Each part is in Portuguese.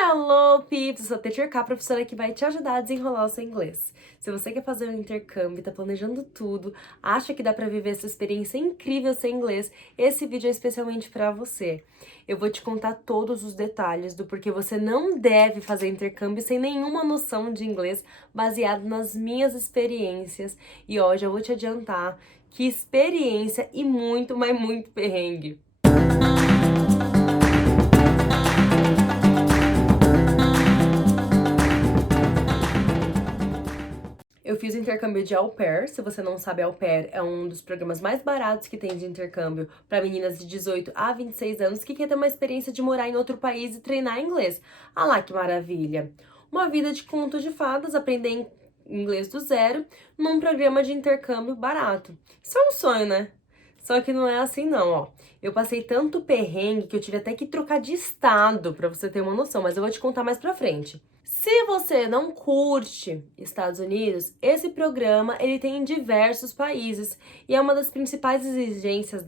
Hello, peeps! Eu sou a Teacher K, professora que vai te ajudar a desenrolar o seu inglês. Se você quer fazer um intercâmbio, tá planejando tudo, acha que dá pra viver essa experiência incrível sem inglês, esse vídeo é especialmente pra você. Eu vou te contar todos os detalhes do porquê você não deve fazer intercâmbio sem nenhuma noção de inglês, baseado nas minhas experiências. E ó, já vou te adiantar que experiência e muito, mas muito perrengue. Eu fiz o intercâmbio de au pair. Se você não sabe, au pair é um dos programas mais baratos que tem de intercâmbio para meninas de 18 a 26 anos que quer ter uma experiência de morar em outro país e treinar inglês. Ah lá, que maravilha! Uma vida de conto de fadas, aprender inglês do zero num programa de intercâmbio barato. Isso é um sonho, né? Só que não é assim não, ó. Eu passei tanto perrengue que eu tive até que trocar de estado, pra você ter uma noção, mas eu vou te contar mais pra frente. Se você não curte Estados Unidos, esse programa ele tem em diversos países e é uma das principais exigências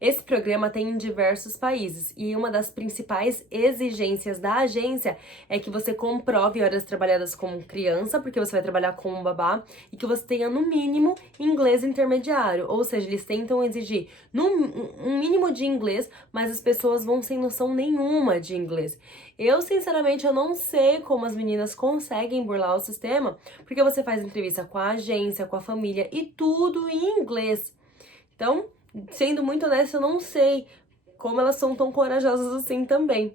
esse programa tem em diversos países e uma das principais exigências da agência é que você comprove horas trabalhadas como criança, porque você vai trabalhar com um babá, e que você tenha no mínimo inglês intermediário, ou seja, eles tentam exigir um mínimo de inglês, mas as pessoas vão sem noção nenhuma de inglês. Eu, sinceramente, eu não sei como as meninas conseguem burlar o sistema, porque você faz entrevista com a agência, com a família e tudo em inglês. Então, sendo muito honesta, eu não sei como elas são tão corajosas assim também.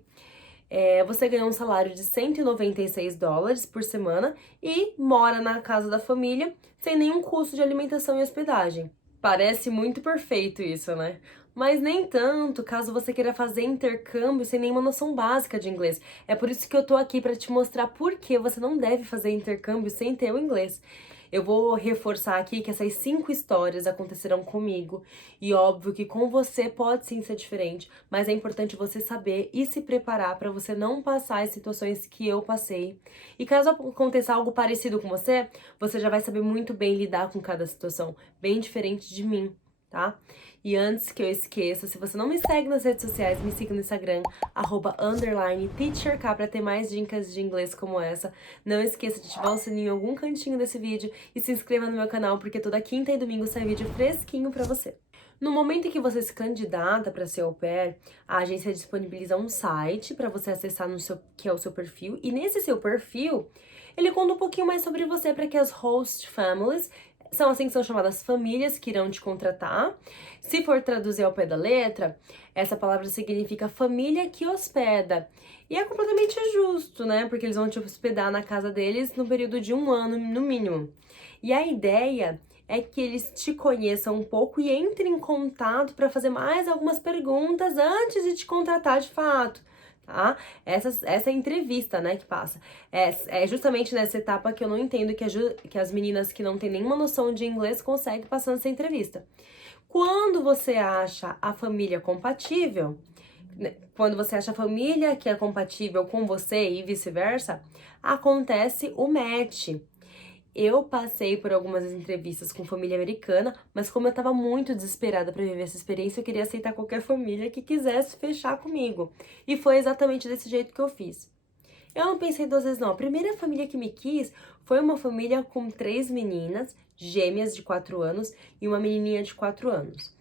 Você ganha um salário de US$ 196 por semana e mora na casa da família sem nenhum custo de alimentação e hospedagem. Parece muito perfeito isso, né? Mas nem tanto, caso você queira fazer intercâmbio sem nenhuma noção básica de inglês. É por isso que eu tô aqui para te mostrar por que você não deve fazer intercâmbio sem ter o inglês. Eu vou reforçar aqui que essas 5 histórias acontecerão comigo e óbvio que com você pode sim ser diferente, mas é importante você saber e se preparar para você não passar as situações que eu passei. E caso aconteça algo parecido com você, você já vai saber muito bem lidar com cada situação, bem diferente de mim, tá? E antes que eu esqueça, se você não me segue nas redes sociais, me siga no Instagram, @_teacherk pra ter mais dicas de inglês como essa. Não esqueça de ativar o sininho em algum cantinho desse vídeo e se inscreva no meu canal, porque toda quinta e domingo sai vídeo fresquinho pra você. No momento em que você se candidata para ser au pair, a agência disponibiliza um site para você acessar que é o seu perfil, e nesse seu perfil, ele conta um pouquinho mais sobre você para que as host families são assim que são chamadas famílias que irão te contratar. Se for traduzir ao pé da letra, essa palavra significa família que hospeda. E é completamente justo, né? Porque eles vão te hospedar na casa deles no período de 1 ano, no mínimo. E a ideia é que eles te conheçam um pouco e entrem em contato para fazer mais algumas perguntas antes de te contratar de fato, tá? Essa entrevista, né, que passa. É justamente nessa etapa que eu não entendo que as meninas que não têm nenhuma noção de inglês conseguem passar nessa entrevista. Quando você acha a família compatível, quando você acha a família que é compatível com você e vice-versa, acontece o match. Eu passei por algumas entrevistas com família americana, mas como eu tava muito desesperada para viver essa experiência, eu queria aceitar qualquer família que quisesse fechar comigo. E foi exatamente desse jeito que eu fiz. Eu não pensei 2 vezes, não. A primeira família que me quis foi uma família com 3 meninas, gêmeas de 4 anos e uma menininha de 4 anos.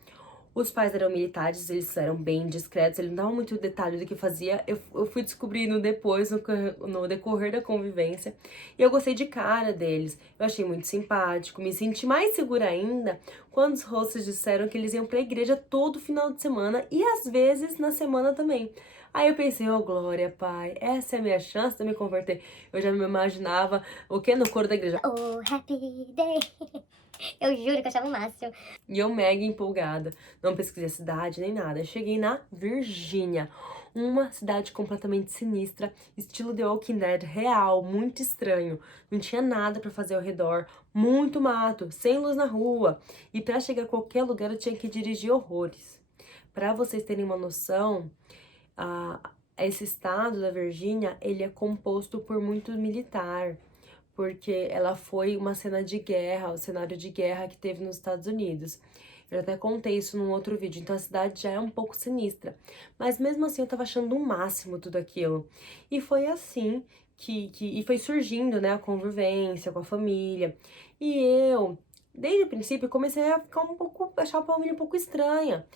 Os pais eram militares, eles eram bem discretos, eles não davam muito detalhe do que fazia. Eu fui descobrindo depois, no decorrer da convivência, e eu gostei de cara deles. Eu achei muito simpático, me senti mais segura ainda quando os hosts disseram que eles iam pra igreja todo final de semana e às vezes na semana também. Aí eu pensei, oh glória, pai, essa é a minha chance de me converter. Eu já me imaginava o que no coro da igreja. Oh, happy day. Eu juro que eu achava o máximo. E eu mega empolgada. Não pesquisei a cidade nem nada. Eu cheguei na Virgínia, uma cidade completamente sinistra, estilo The Walking Dead real, muito estranho. Não tinha nada pra fazer ao redor, muito mato, sem luz na rua. E pra chegar a qualquer lugar eu tinha que dirigir horrores. Pra vocês terem uma noção, a, esse estado da Virgínia, ele é composto por muito militar, porque ela foi uma cena de guerra, o cenário de guerra que teve nos Estados Unidos. Eu até contei isso num outro vídeo, então a cidade já é um pouco sinistra. Mas mesmo assim eu tava achando o máximo tudo aquilo. E foi assim e foi surgindo, né, a convivência com a família. E eu, desde o princípio, comecei a ficar achar a família um pouco estranha.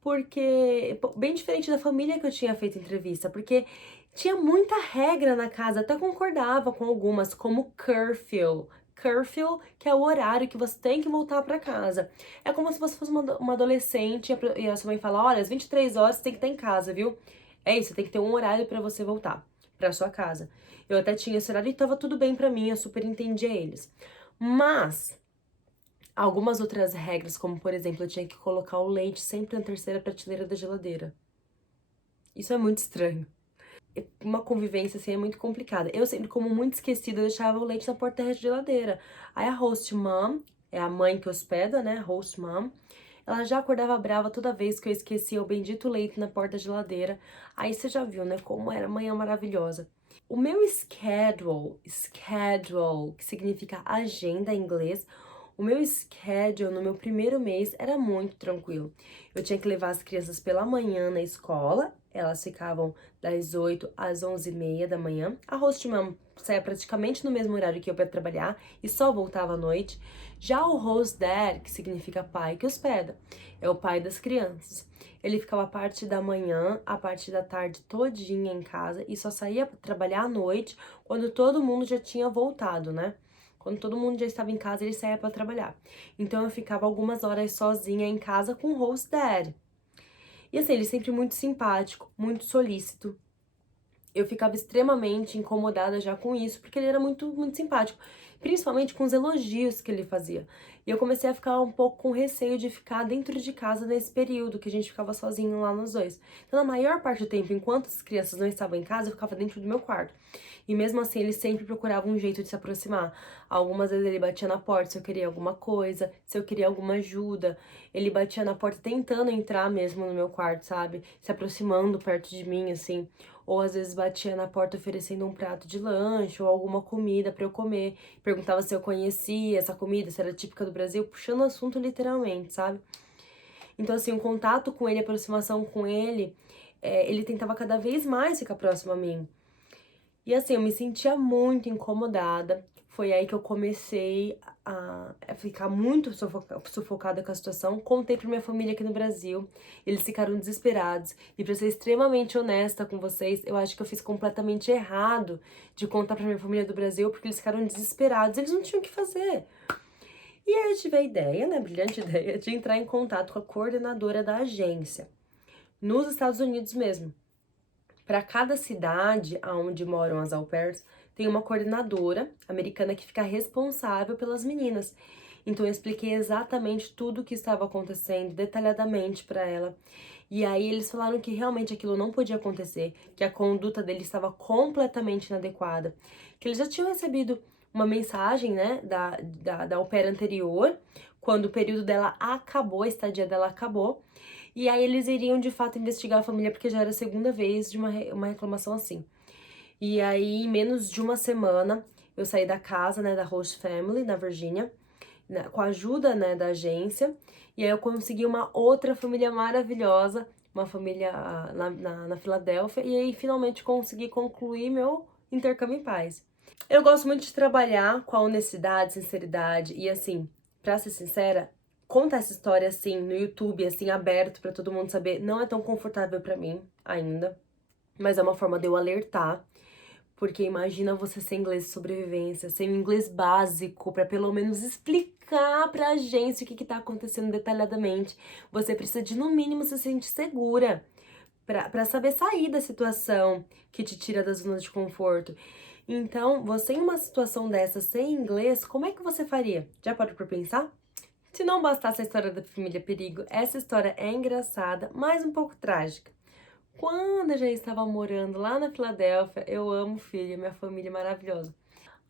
Porque, bem diferente da família que eu tinha feito entrevista, porque tinha muita regra na casa, até concordava com algumas, como curfew. Curfew, que é o horário que você tem que voltar pra casa. É como se você fosse uma adolescente e a sua mãe fala: olha, às 23 horas você tem que estar em casa, viu? É isso, tem que ter um horário pra você voltar pra sua casa. Eu até tinha esse horário e tava tudo bem pra mim, eu super entendia eles. Mas algumas outras regras, como por exemplo, eu tinha que colocar o leite sempre na terceira prateleira da geladeira. Isso é muito estranho. Uma convivência assim é muito complicada. Eu sempre, como muito esquecida, eu deixava o leite na porta da geladeira. Aí a host mom, é a mãe que hospeda, né? Host mom. Ela já acordava brava toda vez que eu esquecia o bendito leite na porta da geladeira. Aí você já viu, né? Como era manhã maravilhosa. O meu schedule, que significa agenda em inglês, o meu schedule no meu primeiro mês era muito tranquilo. Eu tinha que levar as crianças pela manhã na escola, elas ficavam das 8 às 11h30 da manhã. A host mom saía praticamente no mesmo horário que eu para trabalhar e só voltava à noite. Já o host dad, que significa pai que hospeda, é o pai das crianças. Ele ficava a parte da manhã, a parte da tarde todinha em casa e só saía para trabalhar à noite quando todo mundo já tinha voltado, né? Quando todo mundo já estava em casa, ele saía para trabalhar. Então eu ficava algumas horas sozinha em casa com o host dad. E assim, ele sempre muito simpático, muito solícito. Eu ficava extremamente incomodada já com isso, porque ele era muito simpático, principalmente com os elogios que ele fazia. E eu comecei a ficar um pouco com receio de ficar dentro de casa nesse período que a gente ficava sozinho lá nos dois. Então, na maior parte do tempo, enquanto as crianças não estavam em casa, eu ficava dentro do meu quarto. E mesmo assim, ele sempre procurava um jeito de se aproximar. Algumas vezes ele batia na porta se eu queria alguma coisa, se eu queria alguma ajuda. Ele batia na porta tentando entrar mesmo no meu quarto, sabe? Se aproximando perto de mim, assim. Ou às vezes batia na porta oferecendo um prato de lanche ou alguma comida para eu comer. Perguntava se eu conhecia essa comida, se era típica do Brasil, puxando o assunto literalmente, sabe? Então, assim, o contato com ele, a aproximação com ele, ele tentava cada vez mais ficar próximo a mim. E assim, eu me sentia muito incomodada. Foi aí que eu comecei a ficar muito sufocada com a situação. Contei pra minha família aqui no Brasil. Eles ficaram desesperados. E pra ser extremamente honesta com vocês, eu acho que eu fiz completamente errado de contar pra minha família do Brasil, porque eles ficaram desesperados. Eles não tinham o que fazer. E aí eu tive a ideia, né, brilhante ideia, de entrar em contato com a coordenadora da agência, nos Estados Unidos mesmo. Para cada cidade onde moram as au pairs, tem uma coordenadora americana que fica responsável pelas meninas. Então eu expliquei exatamente tudo o que estava acontecendo, detalhadamente para ela. E aí eles falaram que realmente aquilo não podia acontecer, que a conduta dele estava completamente inadequada, que eles já tinham recebido uma mensagem, né, da au pair anterior, quando o período dela acabou, a estadia dela acabou, e aí eles iriam de fato investigar a família, porque já era a segunda vez de uma reclamação assim. E aí, em menos de uma semana, eu saí da casa, né, da Host Family, na Virgínia, com a ajuda, né, da agência. E aí eu consegui uma outra família maravilhosa, uma família na Filadélfia. E aí, finalmente, consegui concluir meu intercâmbio em paz. Eu gosto muito de trabalhar com a honestidade, sinceridade e assim, pra ser sincera, contar essa história assim no YouTube, assim, aberto pra todo mundo saber, não é tão confortável pra mim ainda, mas é uma forma de eu alertar, porque imagina você ser inglês de sobrevivência, ser um inglês básico pra pelo menos explicar pra agência o que tá acontecendo detalhadamente. Você precisa de no mínimo se sentir segura pra saber sair da situação que te tira da zona de conforto. Então, você em uma situação dessa sem inglês, como é que você faria? Já parou pra pensar? Se não bastasse a história da família Perigo, essa história é engraçada, mas um pouco trágica. Quando eu já estava morando lá na Filadélfia, eu amo filha, minha família é maravilhosa.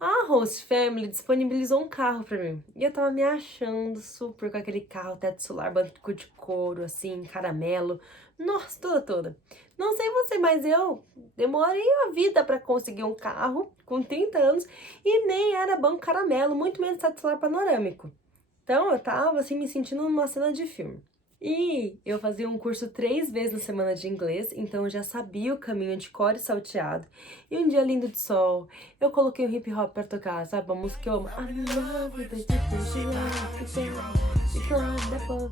A Host Family disponibilizou um carro pra mim. E eu tava me achando super com aquele carro, teto solar, banco de couro, assim, caramelo. Nossa, toda. Não sei você, mas eu demorei a vida pra conseguir um carro com 30 anos e nem era banco caramelo, muito menos teto solar panorâmico. Então eu tava assim me sentindo numa cena de filme. E eu fazia um curso 3 vezes na semana de inglês, então eu já sabia o caminho de cor e salteado. E um dia lindo de sol, eu coloquei o hip hop pra tocar, sabe? Uma música que eu amo. I'm in love with the difference you like to say, it's wonderful.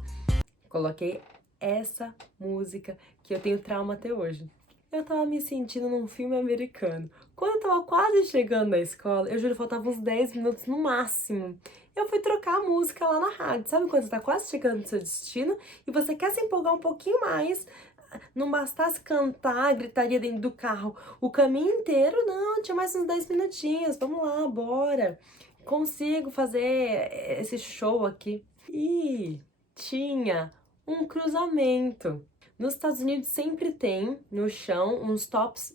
Coloquei essa música que eu tenho trauma até hoje. Eu tava me sentindo num filme americano. Quando eu tava quase chegando na escola, eu juro, faltavam uns 10 minutos no máximo. Eu fui trocar a música lá na rádio. Sabe quando você tá quase chegando no seu destino e você quer se empolgar um pouquinho mais? Não bastasse cantar, gritaria dentro do carro o caminho inteiro, não, tinha mais uns 10 minutinhos. Vamos lá, bora. Consigo fazer esse show aqui. E tinha um cruzamento. Nos Estados Unidos sempre tem no chão uns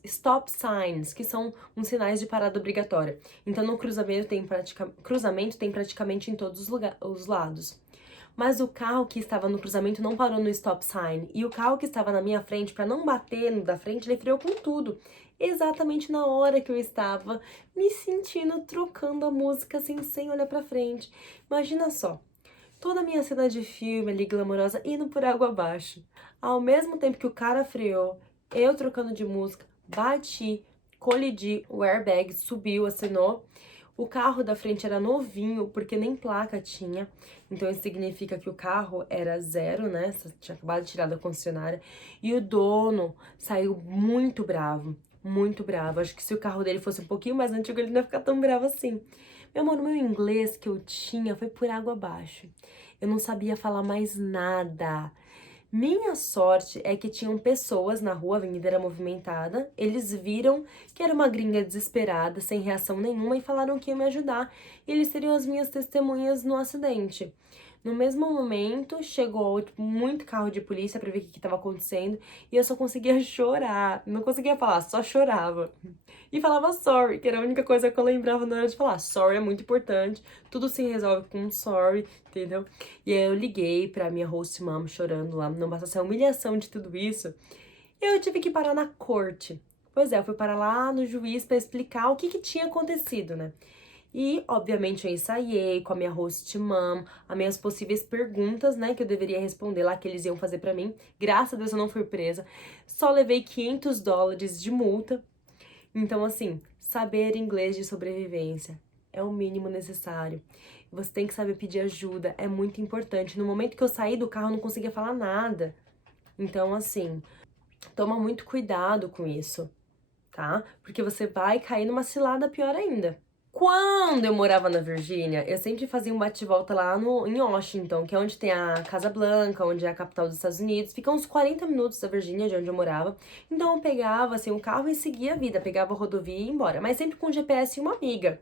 stop signs, que são uns sinais de parada obrigatória. Então no cruzamento tem praticamente em todos os lados. Mas o carro que estava no cruzamento não parou no stop sign. E o carro que estava na minha frente, para não bater no da frente, ele freou com tudo. Exatamente na hora que eu estava me sentindo trocando a música assim, sem olhar para frente. Imagina só. Toda a minha cena de filme ali, glamourosa, indo por água abaixo. Ao mesmo tempo que o cara freou, eu trocando de música, bati, colidi, o airbag subiu, acenou. O carro da frente era novinho, porque nem placa tinha. Então isso significa que o carro era zero, né? Tinha acabado de tirar da concessionária. E o dono saiu muito bravo, muito bravo. Acho que se o carro dele fosse um pouquinho mais antigo, ele não ia ficar tão bravo assim. Meu amor, o meu inglês que eu tinha foi por água abaixo. Eu não sabia falar mais nada. Minha sorte é que tinham pessoas na rua, a avenida era movimentada. Eles viram que era uma gringa desesperada, sem reação nenhuma, e falaram que iam me ajudar. E eles seriam as minhas testemunhas no acidente. No mesmo momento, chegou tipo, muito carro de polícia pra ver o que estava acontecendo. E eu só conseguia chorar. Não conseguia falar, só chorava. E falava sorry, que era a única coisa que eu lembrava na hora de falar. Sorry é muito importante. Tudo se resolve com um sorry, entendeu? E aí eu liguei pra minha host mom chorando lá. Não bastasse a humilhação de tudo isso. Eu tive que parar na corte. Pois é, eu fui parar lá no juiz pra explicar o que tinha acontecido, né? E, obviamente, eu ensaiei com a minha host mom, as minhas possíveis perguntas, né, que eu deveria responder lá, que eles iam fazer pra mim. Graças a Deus eu não fui presa. Só levei $500 de multa. Então, assim, saber inglês de sobrevivência é o mínimo necessário. Você tem que saber pedir ajuda, é muito importante. No momento que eu saí do carro, eu não conseguia falar nada. Então, assim, toma muito cuidado com isso, tá? Porque você vai cair numa cilada pior ainda. Quando eu morava na Virgínia, eu sempre fazia um bate-volta lá em Washington, que é onde tem a Casa Blanca, onde é a capital dos Estados Unidos. Fica uns 40 minutos da Virgínia, de onde eu morava. Então eu pegava, assim, um carro e seguia a vida. Pegava a rodovia e ia embora. Mas sempre com GPS e uma amiga.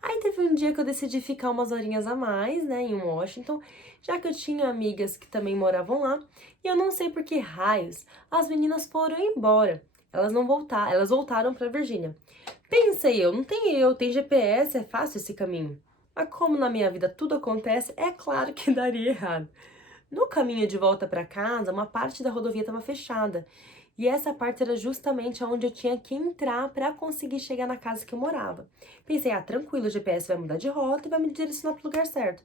Aí teve um dia que eu decidi ficar umas horinhas a mais, né, em Washington, já que eu tinha amigas que também moravam lá. E eu não sei por que raios as meninas foram embora. Elas não voltaram, elas voltaram pra Virgínia. Pensei eu, não tem eu, tem GPS, é fácil esse caminho. Mas como na minha vida tudo acontece, é claro que daria errado. No caminho de volta para casa, uma parte da rodovia estava fechada. E essa parte era justamente onde eu tinha que entrar para conseguir chegar na casa que eu morava. Pensei, tranquilo, o GPS vai mudar de rota e vai me direcionar para o lugar certo.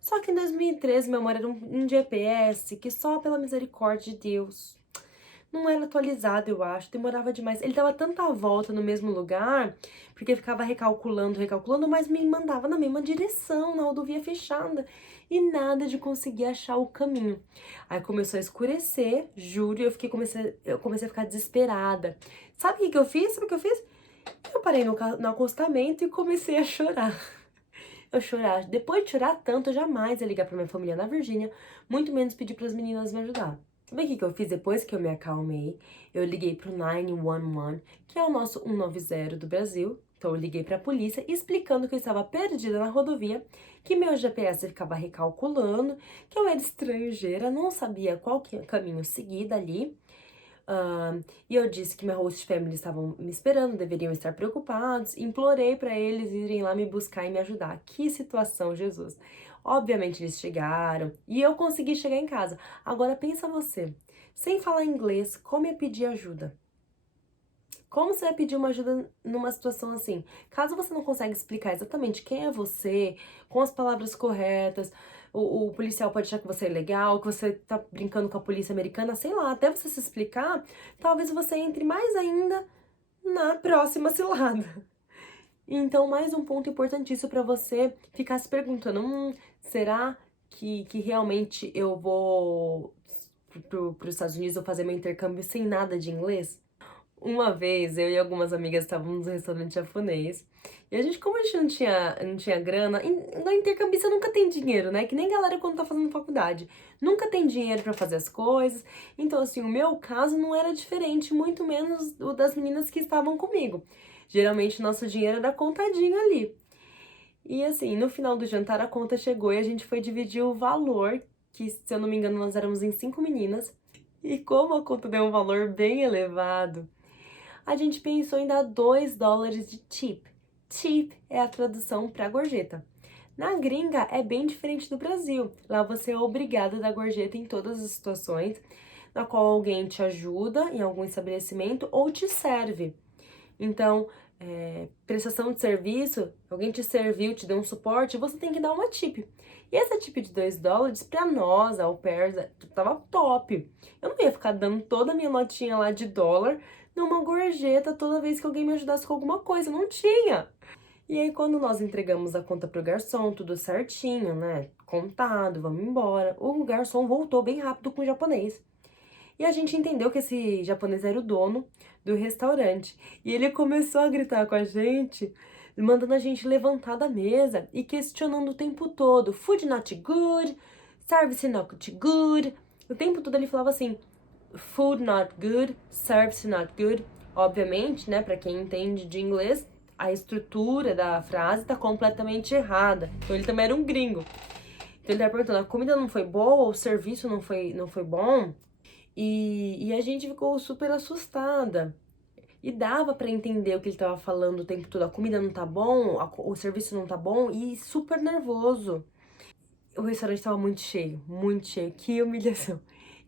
Só que em 2013, meu amor, era um GPS que só pela misericórdia de Deus não era atualizado, eu acho, demorava demais. Ele dava tanta volta no mesmo lugar, porque ficava recalculando, mas me mandava na mesma direção, na rodovia fechada, e nada de conseguir achar o caminho. Aí começou a escurecer, juro, e eu comecei a ficar desesperada. Sabe o que eu fiz? Eu parei no acostamento e comecei a chorar. Eu chorar. Depois de chorar tanto, eu jamais ia ligar pra minha família na Virgínia, muito menos pedir para as meninas me ajudar. Sabe o que eu fiz depois que eu me acalmei? Eu liguei pro 911, que é o nosso 190 do Brasil. Então eu liguei pra polícia explicando que eu estava perdida na rodovia, que meu GPS ficava recalculando, que eu era estrangeira, não sabia qual caminho seguir dali. E eu disse que minha host family estavam me esperando, deveriam estar preocupados. Implorei para eles irem lá me buscar e me ajudar. Que situação, Jesus! Obviamente eles chegaram e eu consegui chegar em casa. Agora pensa você, sem falar inglês, como ia pedir ajuda? Como você vai pedir uma ajuda numa situação assim? Caso você não consiga explicar exatamente quem é você, com as palavras corretas, o policial pode achar que você é legal, que você tá brincando com a polícia americana, sei lá, até você se explicar, talvez você entre mais ainda na próxima cilada. Então, mais um ponto importantíssimo para você ficar se perguntando, será que realmente eu vou pros Estados Unidos, vou fazer meu intercâmbio sem nada de inglês? Uma vez, eu e algumas amigas estávamos num restaurante japonês, e a gente, como a gente não tinha grana, na intercambista nunca tem dinheiro, né? Que nem galera quando tá fazendo faculdade. Nunca tem dinheiro pra fazer as coisas. Então, assim, o meu caso não era diferente, muito menos o das meninas que estavam comigo. Geralmente, nosso dinheiro era contadinho ali. E assim, no final do jantar, a conta chegou e a gente foi dividir o valor, que, se eu não me engano, nós éramos em 5 meninas. E como a conta deu um valor bem elevado, a gente pensou em dar $2 de tip. Tip é a tradução para gorjeta. Na gringa é bem diferente do Brasil. Lá você é obrigado a dar gorjeta em todas as situações, na qual alguém te ajuda em algum estabelecimento ou te serve. Então, prestação de serviço, alguém te serviu, te deu um suporte, você tem que dar uma tip. E essa tip de $2, pra nós, au pairs, tava top. Eu não ia ficar dando toda a minha notinha lá de dólar numa gorjeta toda vez que alguém me ajudasse com alguma coisa, não tinha. E aí, quando nós entregamos a conta pro garçom, tudo certinho, né, contado, vamos embora, o garçom voltou bem rápido com o japonês. E a gente entendeu que esse japonês era o dono do restaurante. E ele começou a gritar com a gente, mandando a gente levantar da mesa e questionando o tempo todo: food not good, service not good. O tempo todo ele falava assim: food not good, service not good. Obviamente, né, pra quem entende de inglês, a estrutura da frase tá completamente errada. Então ele também era um gringo. Então ele tá perguntando: a comida não foi boa, o serviço não foi bom? E a gente ficou super assustada. E dava pra entender o que ele tava falando o tempo todo. A comida não tá bom, o serviço não tá bom, e super nervoso. O restaurante tava muito cheio, que humilhação.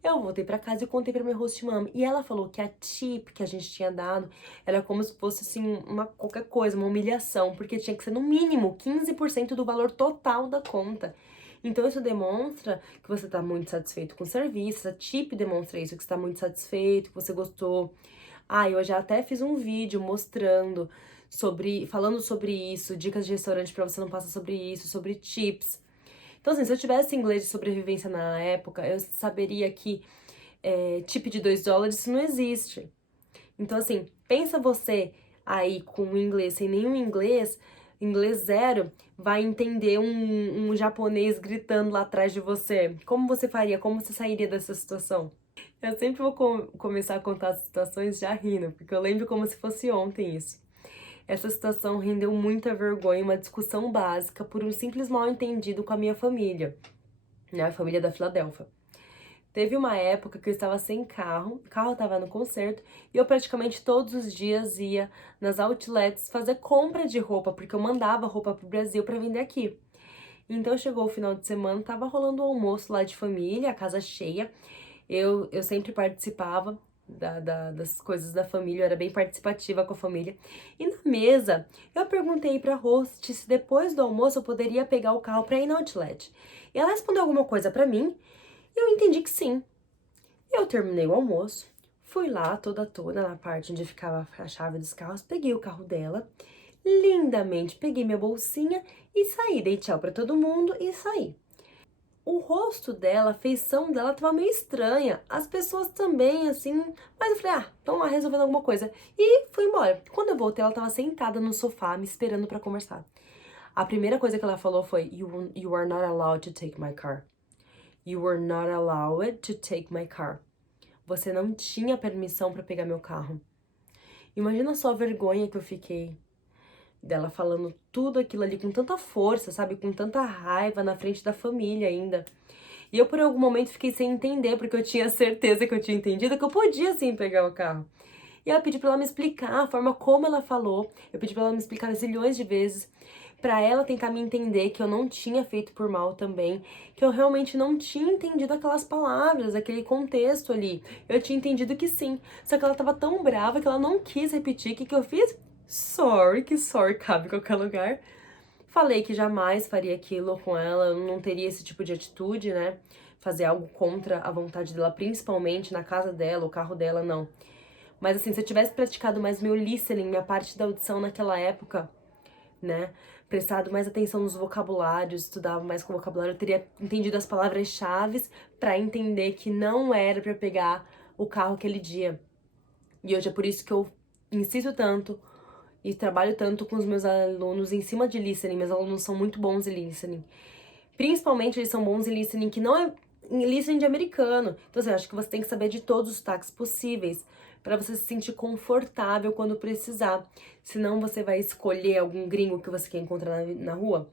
Eu voltei pra casa e contei pra minha host mom. E ela falou que a tip que a gente tinha dado era como se fosse, assim, qualquer coisa, uma humilhação. Porque tinha que ser no mínimo 15% do valor total da conta. Então isso demonstra que você tá muito satisfeito com o serviço. A tip demonstra isso, que você tá muito satisfeito, que você gostou. Eu já até fiz um vídeo mostrando falando sobre isso, dicas de restaurante pra você não passar sobre isso, sobre tips. Então, assim, se eu tivesse inglês de sobrevivência na época, eu saberia que tip de $2 isso não existe. Então, assim, pensa você aí com inglês sem nenhum inglês zero, vai entender um japonês gritando lá atrás de você. Como você faria? Como você sairia dessa situação? Eu sempre vou começar a contar as situações já rindo, porque eu lembro como se fosse ontem isso. Essa situação rendeu muita vergonha, uma discussão básica por um simples mal-entendido com a minha família, né? A família da Filadélfia. Teve uma época que eu estava sem carro, o carro estava no concerto, e eu praticamente todos os dias ia nas outlets fazer compra de roupa, porque eu mandava roupa pro Brasil para vender aqui. Então chegou o final de semana, tava rolando um almoço lá de família, a casa cheia. Eu sempre participava das coisas da família, eu era bem participativa com a família. E na mesa, eu perguntei pra host se depois do almoço eu poderia pegar o carro pra ir na outlet. E ela respondeu alguma coisa pra mim, e eu entendi que sim. Eu terminei o almoço, fui lá toda na parte onde ficava a chave dos carros, peguei o carro dela, lindamente peguei minha bolsinha e saí, dei tchau pra todo mundo e saí. O rosto dela, a feição dela tava meio estranha. As pessoas também, assim. Mas eu falei, estão lá resolvendo alguma coisa. E fui embora. Quando eu voltei, ela tava sentada no sofá, me esperando pra conversar. A primeira coisa que ela falou foi: You are not allowed to take my car. You were not allowed to take my car. Você não tinha permissão pra pegar meu carro. Imagina só a vergonha que eu fiquei dela falando tudo aquilo ali com tanta força, sabe? Com tanta raiva na frente da família ainda. E eu por algum momento fiquei sem entender, porque eu tinha certeza que eu tinha entendido que eu podia sim pegar o carro. E eu pedi pra ela me explicar a forma como ela falou. Eu pedi pra ela me explicar zilhões de vezes, pra ela tentar me entender que eu não tinha feito por mal também, que eu realmente não tinha entendido aquelas palavras, aquele contexto ali. Eu tinha entendido que sim, só que ela tava tão brava que ela não quis repetir. O que eu fiz? Sorry, que sorry cabe em qualquer lugar. Falei que jamais faria aquilo com ela, eu não teria esse tipo de atitude, né? Fazer algo contra a vontade dela, principalmente na casa dela, o carro dela, não. Mas assim, se eu tivesse praticado mais meu listening, minha parte da audição naquela época, né? Prestado mais atenção nos vocabulários, estudava mais com vocabulário, eu teria entendido as palavras-chave pra entender que não era pra pegar o carro aquele dia. E hoje é por isso que eu insisto tanto e trabalho tanto com os meus alunos em cima de listening. Meus alunos são muito bons em listening. Principalmente eles são bons em listening que não é em listening de americano. Então, assim, eu acho que você tem que saber de todos os sotaques possíveis para você se sentir confortável quando precisar. Senão você vai escolher algum gringo que você quer encontrar na rua.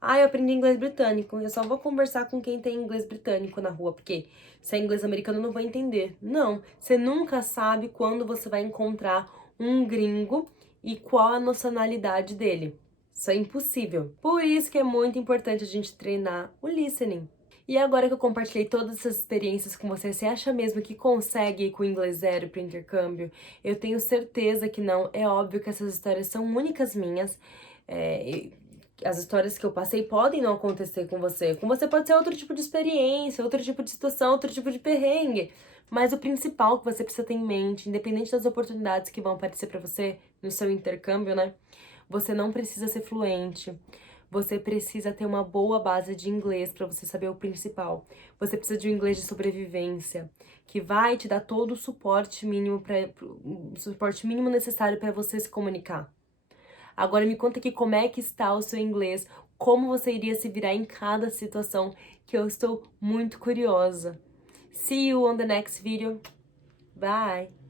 Ah, eu aprendi inglês britânico. Eu só vou conversar com quem tem inglês britânico na rua, porque se é inglês americano eu não vou entender. Não, você nunca sabe quando você vai encontrar um gringo e qual a nacionalidade dele. Isso é impossível. Por isso que é muito importante a gente treinar o listening. E agora que eu compartilhei todas essas experiências com você acha mesmo que consegue ir com o inglês zero para intercâmbio? Eu tenho certeza que não. É óbvio que essas histórias são únicas minhas. As histórias que eu passei podem não acontecer com você. Com você pode ser outro tipo de experiência, outro tipo de situação, outro tipo de perrengue. Mas o principal que você precisa ter em mente, independente das oportunidades que vão aparecer pra você no seu intercâmbio, né? Você não precisa ser fluente. Você precisa ter uma boa base de inglês pra você saber o principal. Você precisa de um inglês de sobrevivência, que vai te dar todo o suporte mínimo necessário para você se comunicar. Agora me conta aqui como é que está o seu inglês, como você iria se virar em cada situação, que eu estou muito curiosa. See you on the next video. Bye!